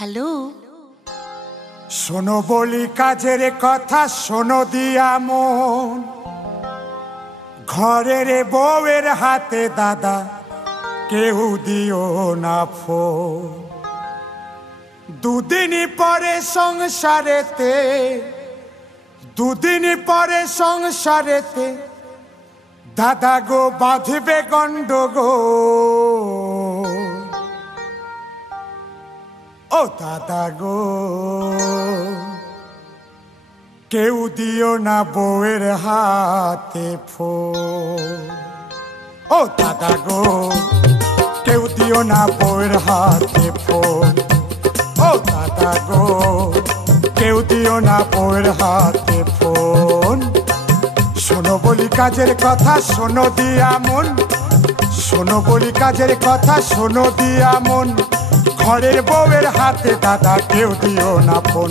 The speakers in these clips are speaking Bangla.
হ্যালো, শোনো বলি কাজের কথা, শোনো দিয়া মন। ঘরের বউয়ের হাতে দাদা কেউ দিও না ফোন। দুদিন পরে সংসারেতে, দুদিন পরে সংসারেতে দাদা গো বাঁধবে গন্ডগোল। ও দাদা গো কেউ দিও না বউয়ের হাতে ফোন। ও দাদা গো কেউ দিও না বউয়ের হাতে ফোন। ও দাদা গো কেউ দিও না বউয়ের হাতে ফোন। শোনো বলি কাজের কথা, শোনো দিয়া মন। শোনো বলি কাজের কথা, শোনো দিয়া মন। ঘরের বউয়ের হাতে দাদা কেউ দিও না ফোন।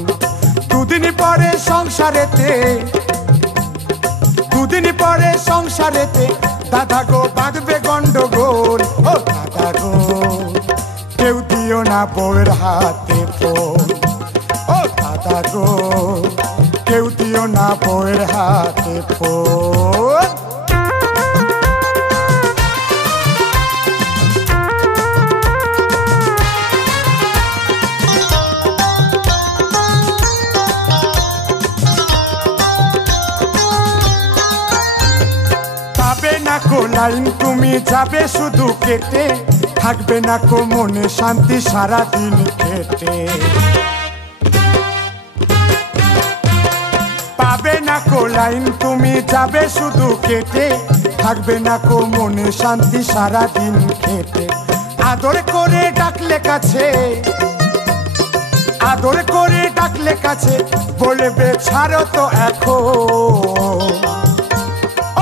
দুদিন পরে সংসারেতে, দুদিন পরে সংসারেতে দাদা গো বাঁধবে গন্ডগোল। ও দাদা গো কেউ দিও না বউয়ের হাতে ফোন। ও দাদা গো কেউ দিও না বউয়ের হাতে ফোন। লাইন তুমি যাবে শুধু কেটে, থাকবে না কো মনে শান্তি সারাদিন কেটে। পাবে না কো লাইন তুমি যাবে শুধু কেটে, থাকবে না কো মনে শান্তি সারাদিন কেটে। আদর করে ডাকলে কাছে, আদর করে ডাকলে কাছে বলবে ছাড়ো তো এখন।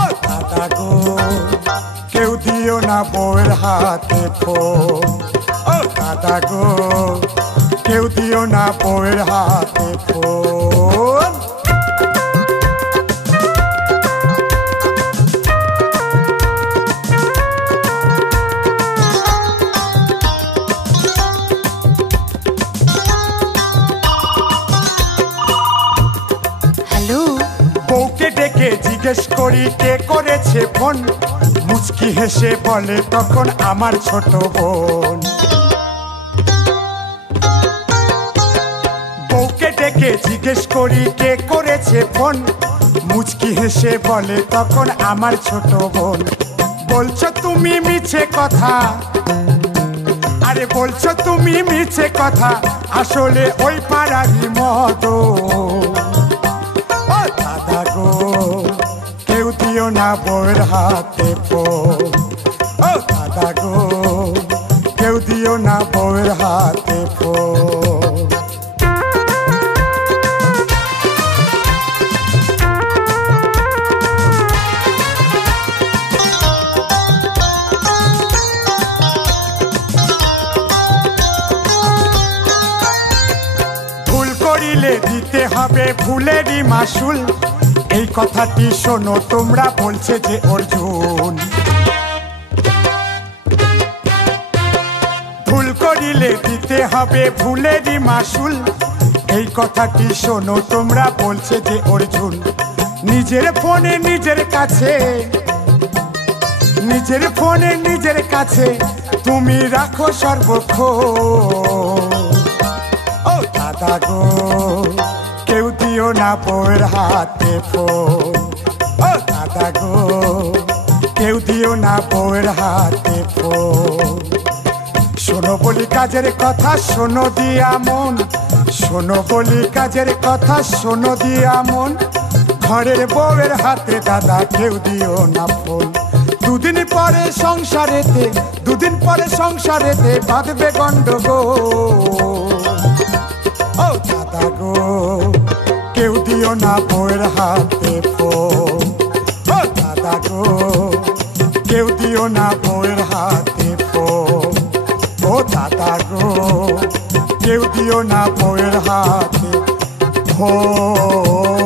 ও দাদা গো কেউ দিও না বউয়ের হাতে ফোন। ও দাদা গো কেউ দিও না বউয়ের হাতে ফোন। হ্যালো, বউকে ডেকে জিজ্ঞেস করি কে করেছে ফোন। মুচকি হেসে বলে তখন আমার ছোট বোন। বউকে ডেকে জিজ্ঞেস করি কে করেছে ফোন। মুচকি হেসে বলে তখন আমার ছোট বোন। বলছো তুমি মিছে কথা, আরে বলছো তুমি মিছে কথা, আসলে ওই পাড়ারই মতো। ও দাদা গো কেউ দিও না বউয়ের হাতে ফোন। ও দাদা গো কেউ দিও না বউয়ের হাতে ফোন। ভুল করিলে দিতে হবে ভুলেরই মাসুল, এই কথাটি শোনো তোমরা বলছে যে অর্জুন। ভুল করিলে দিতে হবে ভুলেরই মাসুল, এই কথাটি শোনো তোমরা বলছে যে অর্জুন। নিজের ফোনে নিজের কাছে, নিজের ফোনে নিজের কাছে তুমি রাখো সর্বক্ষণ। ও দাদা গো কেউ দিও না বউয়ের হাতে ফোন। ও দাদা গো কেউ দিও না বউয়ের হাতে ফোন। শোনো বলি কাজের কথা, শোনো দিয়া মন। শোনো বলি কাজের কথা, শোনো দিয়া মন। ঘরের বউয়ের হাতে দাদা কেউ দিও না ফোন। দুদিন পরে সংসারেতে, দুদিন পরে সংসারেতে বাঁধবে গন্ডগোল। ও দাদা গো কেউ দিও না বউয়ের হাতে ফোন। ও দাদা গো কেউ দিও না বউয়ের হাতে ফোন। ও দাদা গো কেউ দিও না বউয়ের হাতে ফোন।